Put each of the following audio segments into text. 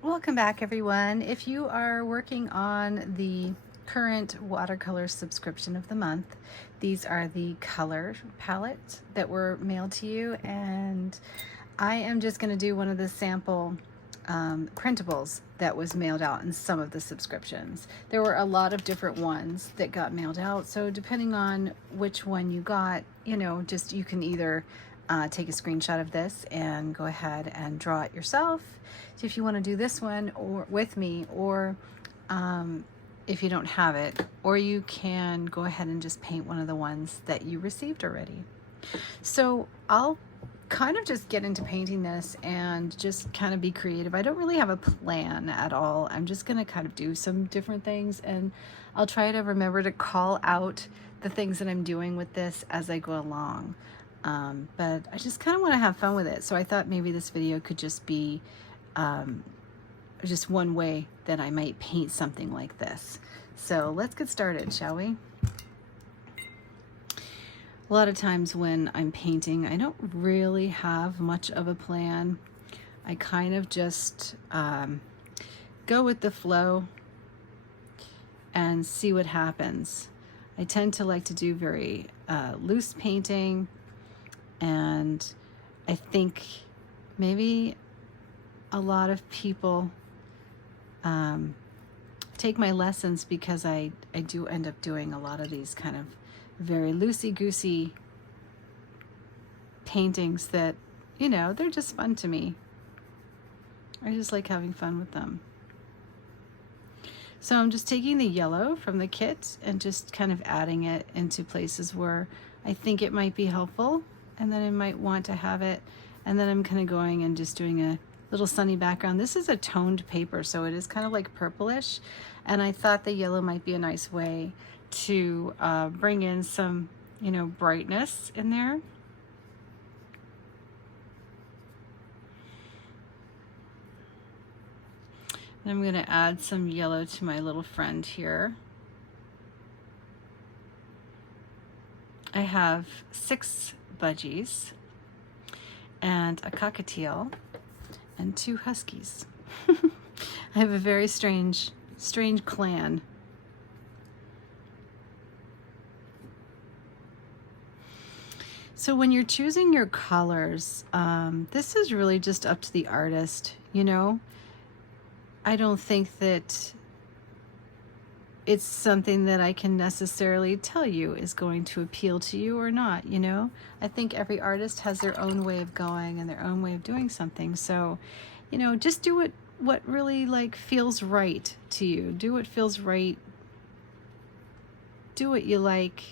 Welcome back, everyone. If you are working on the current watercolor subscription of the month, these are the color palettes that were mailed to you, and I am just going to do one of the sample printables that was mailed out in some of the subscriptions. There were a lot of different ones that got mailed out, so depending on which one you got, just you can either take a screenshot of this and go ahead and draw it yourself. So if you want to do this one or with me, or if you don't have it, or you can go ahead and just paint one of the ones that you received already. So I'll kind of just get into painting this and just kind of be creative. I don't really have a plan at all. I'm just going to kind of do some different things, and I'll try to remember to call out the things that I'm doing with this as I go along. But I just kind of want to have fun with it. So I thought maybe this video could just be just one way that I might paint something like this. So let's get started, shall we? A lot of times when I'm painting, I don't really have much of a plan. I kind of just go with the flow and see what happens. I tend to like to do very loose painting, and I think maybe a lot of people take my lessons because I do end up doing a lot of these kind of very loosey-goosey paintings that, they're just fun to me. I just like having fun with them. So I'm just taking the yellow from the kit and just kind of adding it into places where I think it might be helpful, and then I might want to have it. And then I'm kind of going and just doing a little sunny background. This is a toned paper, so it is kind of like purplish, and I thought the yellow might be a nice way to bring in some, brightness in there. And I'm going to add some yellow to my little friend here. I have 6 budgies and a cockatiel and 2 huskies. I have a very strange clan. So when you're choosing your colors, this is really just up to the artist, I don't think that it's something that I can necessarily tell you is going to appeal to you or not, I think every artist has their own way of going and their own way of doing something. So, just do what really feels right to you. Do what feels right. Do what you like.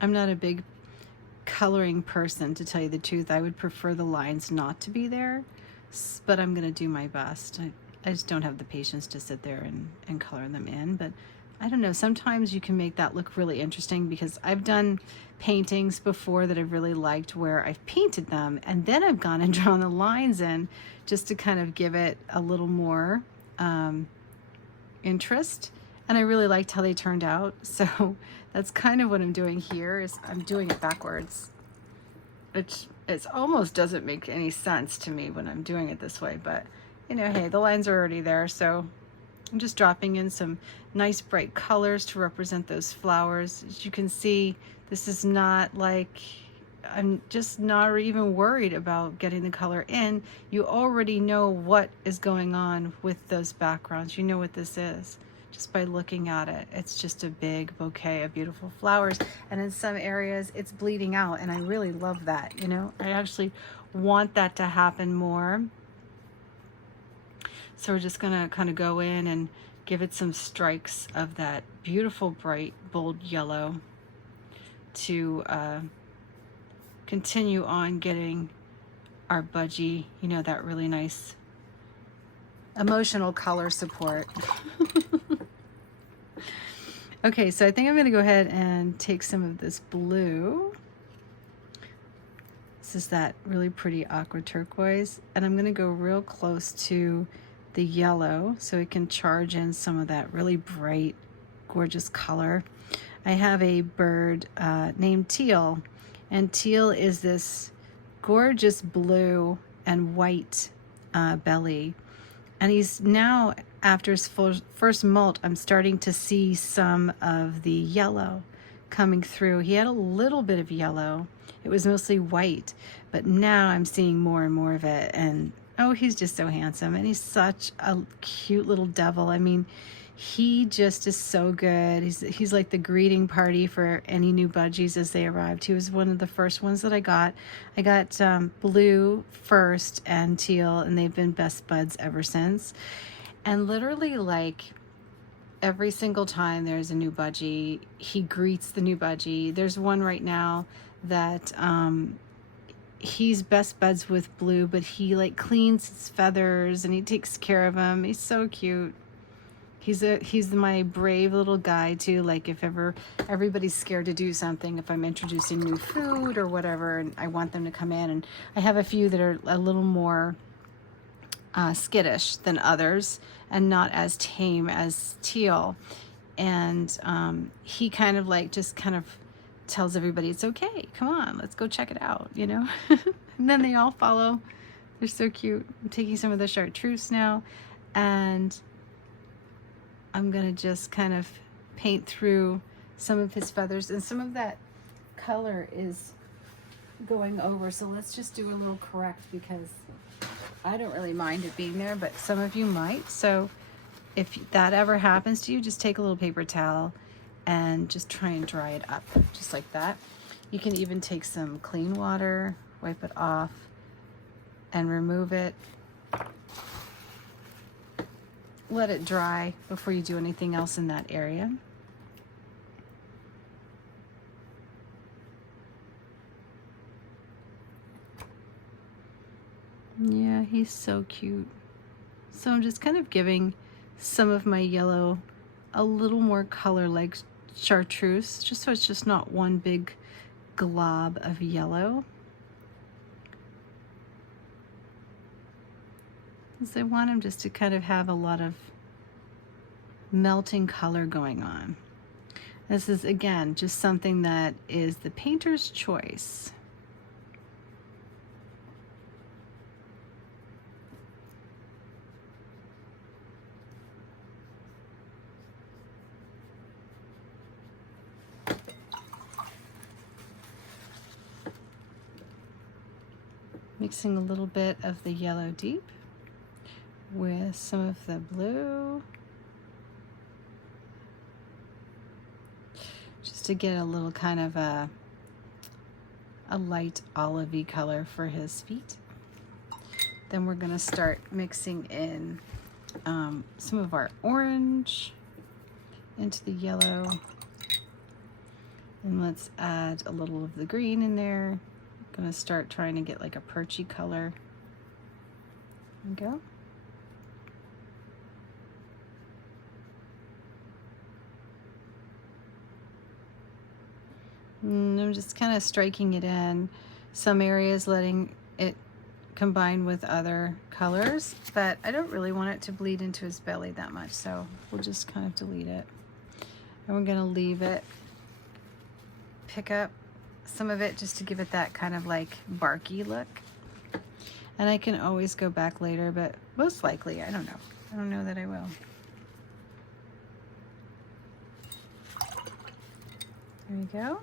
I'm not a big coloring person, to tell you the truth. I would prefer the lines not to be there, but I'm gonna do my best. I just don't have the patience to sit there and color them in, but I don't know, sometimes you can make that look really interesting, because I've done paintings before that I've really liked where I've painted them and then I've gone and drawn the lines in just to kind of give it a little more interest. And I really liked how they turned out. So that's kind of what I'm doing here, is I'm doing it backwards. It almost doesn't make any sense to me when I'm doing it this way, but hey, the lines are already there. So I'm just dropping in some nice bright colors to represent those flowers. As you can see, this is not like, I'm just not even worried about getting the color in. You already know what is going on with those backgrounds. You know what this is just by looking at it. It's just a big bouquet of beautiful flowers, and in some areas it's bleeding out, and I really love that. I actually want that to happen more. So we're just gonna kind of go in and give it some strikes of that beautiful bright bold yellow to continue on getting our budgie, that really nice emotional color support. Okay, so I think I'm going to go ahead and take some of this blue. This is that really pretty aqua turquoise, and I'm going to go real close to the yellow so it can charge in some of that really bright, gorgeous color. I have a bird named Teal, and Teal is this gorgeous blue and white belly. And he's now, after his first molt, I'm starting to see some of the yellow coming through. He had a little bit of yellow. It was mostly white, but now I'm seeing more and more of it. And oh, he's just so handsome, and he's such a cute little devil. I mean, he just is so good. He's like the greeting party for any new budgies as they arrived. He was one of the first ones that I got. I got blue first and teal, and they've been best buds ever since. And literally, like, every single time there's a new budgie, he greets the new budgie. There's one right now that he's best buds with blue, but he like cleans his feathers and he takes care of him. He's so cute. He's my brave little guy too. Like, if ever everybody's scared to do something, if I'm introducing new food or whatever, and I want them to come in, and I have a few that are a little more skittish than others and not as tame as Teal, and he kind of like just kind of tells everybody it's okay, come on, let's go check it out, you know. And then they all follow. They're so cute. I'm taking some of the chartreuse now, and I'm gonna just kind of paint through some of his feathers, and some of that color is going over, so let's just do a little correct, because I don't really mind it being there, but some of you might. So if that ever happens to you, just take a little paper towel and just try and dry it up just like that. You can even take some clean water, wipe it off, and remove it. Let it dry before you do anything else in that area. Yeah, he's so cute. So I'm just kind of giving some of my yellow a little more color like chartreuse, just so it's just not one big glob of yellow. Because I want him just to kind of have a lot of melting color going on. This is, again, just something that is the painter's choice. Mixing a little bit of the yellow deep with some of the blue, just to get a little kind of a light olivey color for his feet. Then we're going to start mixing in some of our orange into the yellow, and let's add a little of the green in there. I'm going to start trying to get like a peachy color. There we go. And I'm just kind of striking it in. Some areas letting it combine with other colors, but I don't really want it to bleed into his belly that much, so we'll just kind of delete it. And we're going to leave it, pick up some of it just to give it that kind of like Barky look. And I can always go back later, but most likely, I don't know. I don't know that I will. There we go.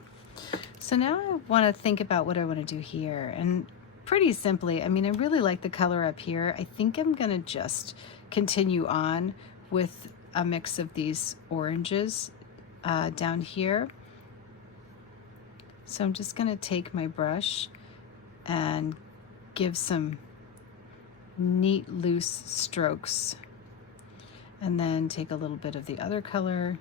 So now I want to think about what I want to do here. And pretty simply, I mean, I really like the color up here. I think I'm going to just continue on with a mix of these oranges down here. So I'm just going to take my brush and give some neat loose strokes, and then take a little bit of the other color.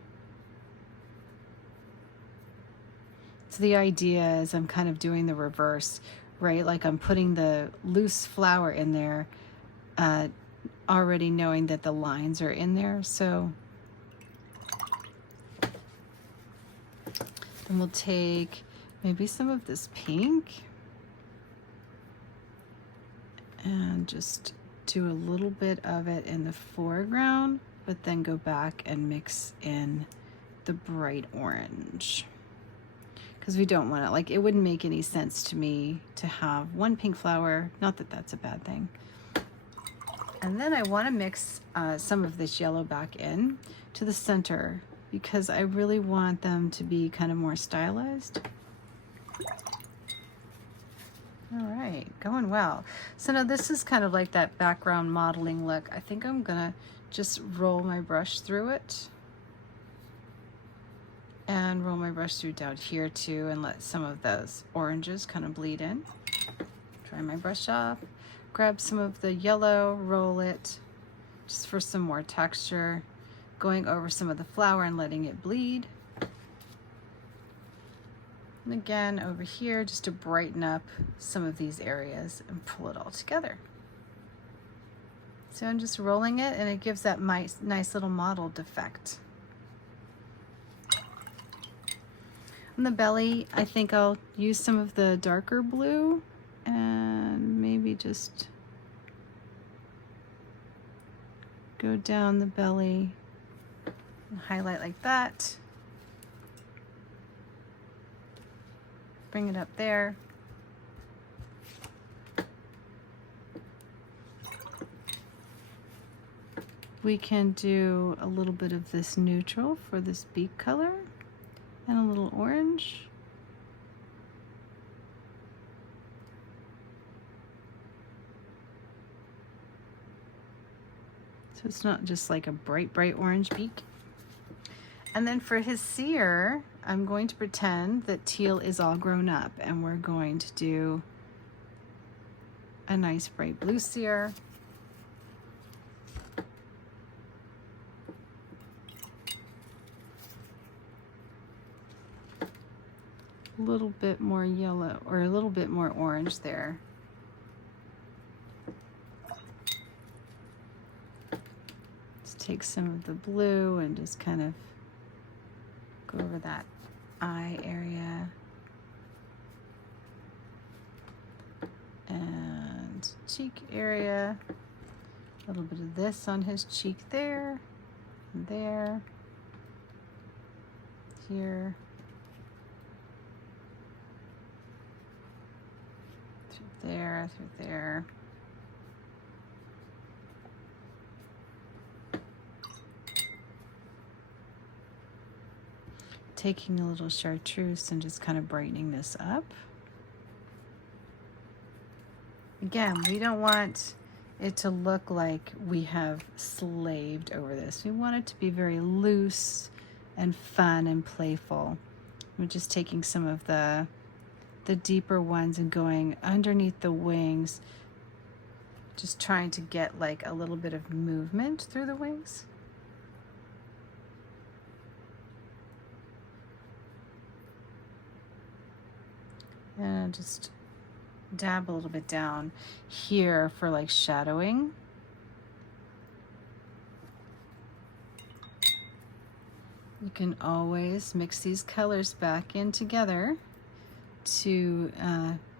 So the idea is I'm kind of doing the reverse, right? Like I'm putting the loose flower in there, already knowing that the lines are in there. So then we'll take maybe some of this pink and just do a little bit of it in the foreground, but then go back and mix in the bright orange, because we don't want it, like, it wouldn't make any sense to me to have one pink flower, not that that's a bad thing. And then I want to mix some of this yellow back in to the center because I really want them to be kind of more stylized. All right, going well. So now this is kind of like that background modeling look. I think I'm gonna just roll my brush through it and roll my brush through down here too, and let some of those oranges kind of bleed in. Dry my brush off, grab some of the yellow, roll it just for some more texture, going over some of the flower and letting it bleed. And again, over here, just to brighten up some of these areas and pull it all together. So I'm just rolling it, and it gives that nice little mottled effect. On the belly, I think I'll use some of the darker blue and maybe just go down the belly and highlight like that. Bring it up there. We can do a little bit of this neutral for this beak color and a little orange. So it's not just like a bright orange beak. And then for his cere, I'm going to pretend that Teal is all grown up, and we're going to do a nice bright blue cere. A little bit more yellow, or a little bit more orange there. Let's take some of the blue and just kind of go over that eye area and cheek area. A little bit of this on his cheek there, and there, here, through there, through there. Taking a little chartreuse and just kind of brightening this up. Again, we don't want it to look like we have slaved over this. We want it to be very loose and fun and playful. We're just taking some of the deeper ones and going underneath the wings, just trying to get like a little bit of movement through the wings. And just dab a little bit down here for like shadowing. You can always mix these colors back in together to,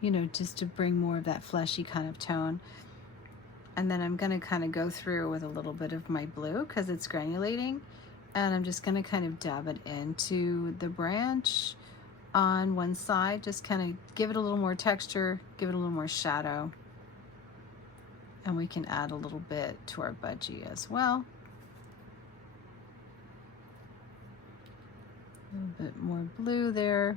you know, just to bring more of that fleshy kind of tone. And then I'm gonna kind of go through with a little bit of my blue because it's granulating, and I'm just gonna kind of dab it into the branch on one side, just kind of give it a little more texture, give it a little more shadow. And we can add a little bit to our budgie as well. A little bit more blue there.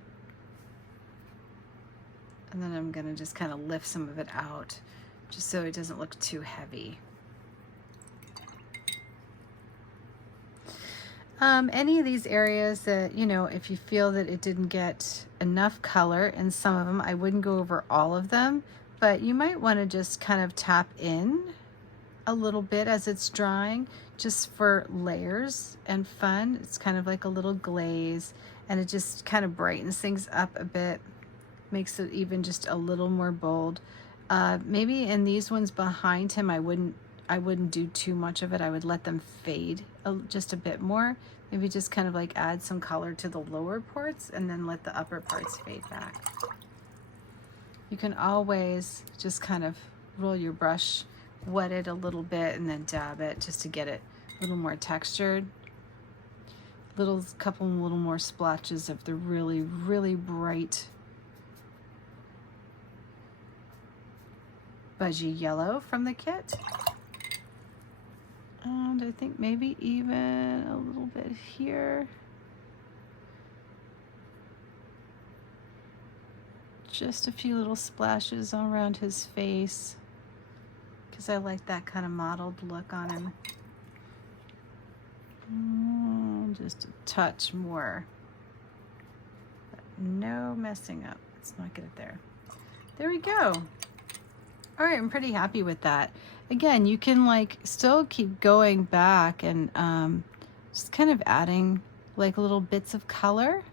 And then I'm gonna just kind of lift some of it out just so it doesn't look too heavy. Any of these areas that, you know, if you feel that it didn't get enough color in some of them, I wouldn't go over all of them, but you might want to just kind of tap in a little bit as it's drying, just for layers and fun. It's kind of like a little glaze, and it just kind of brightens things up a bit, makes it even just a little more bold. Maybe in these ones behind him, I wouldn't do too much of it. I would let them fade just a bit more. Maybe just kind of like add some color to the lower parts and then let the upper parts fade back. You can always just kind of roll your brush, wet it a little bit, and then dab it just to get it a little more textured. couple little more splotches of the really, really bright Budgie yellow from the kit. And I think maybe even a little bit here. Just a few little splashes around his face, because I like that kind of mottled look on him. Just a touch more. But no messing up. Let's not get it there. There we go. All right, I'm pretty happy with that. Again, you can like still keep going back and just kind of adding like little bits of color.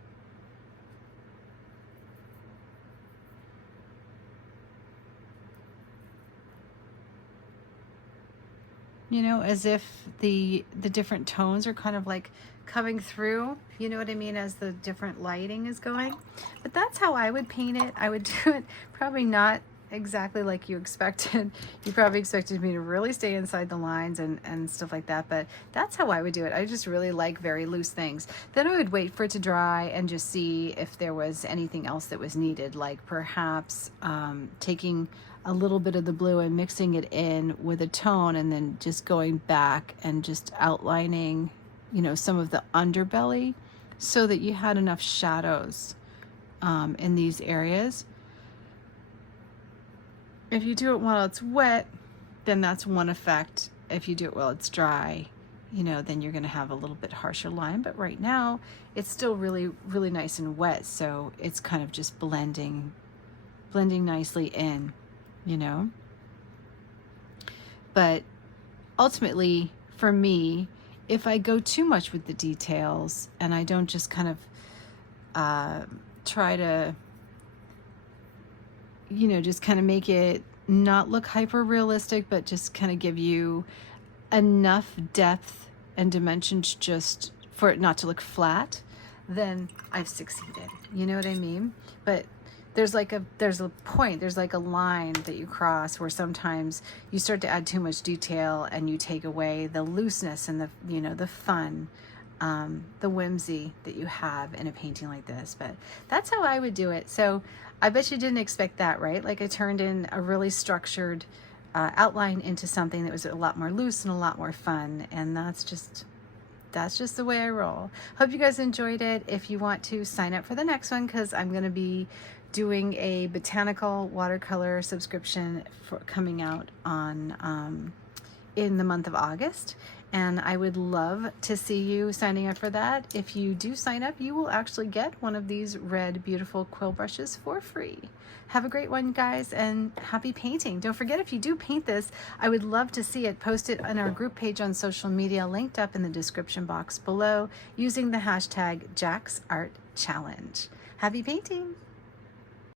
You know, as if the different tones are kind of like coming through, you know what I mean, as the different lighting is going. But that's how I would paint it. I would do it probably not exactly like you expected. You probably expected me to really stay inside the lines and stuff like that, but that's how I would do it. I just really like very loose things. Then I would wait for it to dry and just see if there was anything else that was needed, like perhaps taking a little bit of the blue and mixing it in with a tone, and then just going back and just outlining, you know, some of the underbelly so that you had enough shadows in these areas. If you do it while it's wet, then that's one effect. If you do it while it's dry, you know, then you're going to have a little bit harsher line. But right now it's still really, really nice and wet, so it's kind of just blending nicely in, you know. But ultimately, for me, if I go too much with the details and I don't just kind of try to, you know, just kind of make it not look hyper realistic, but just kind of give you enough depth and dimensions just for it not to look flat, then I've succeeded. You know what I mean? But there's a point, there's like a line that you cross where sometimes you start to add too much detail and you take away the looseness and the, you know, the fun, the whimsy that you have in a painting like this. But that's how I would do it. So I bet you didn't expect that, right? Like I turned in a really structured outline into something that was a lot more loose and a lot more fun. And that's just the way I roll. Hope you guys enjoyed it. If you want to sign up for the next one, because I'm going to be doing a botanical watercolor subscription for coming out on in the month of August, and I would love to see you signing up for that. If you do sign up, you will actually get one of these red beautiful quill brushes for free. Have a great one, guys, and happy painting. Don't forget, if you do paint this, I would love to see it. Post it on our group page on social media, linked up in the description box below, using the hashtag JacksArtChallenge. Happy painting!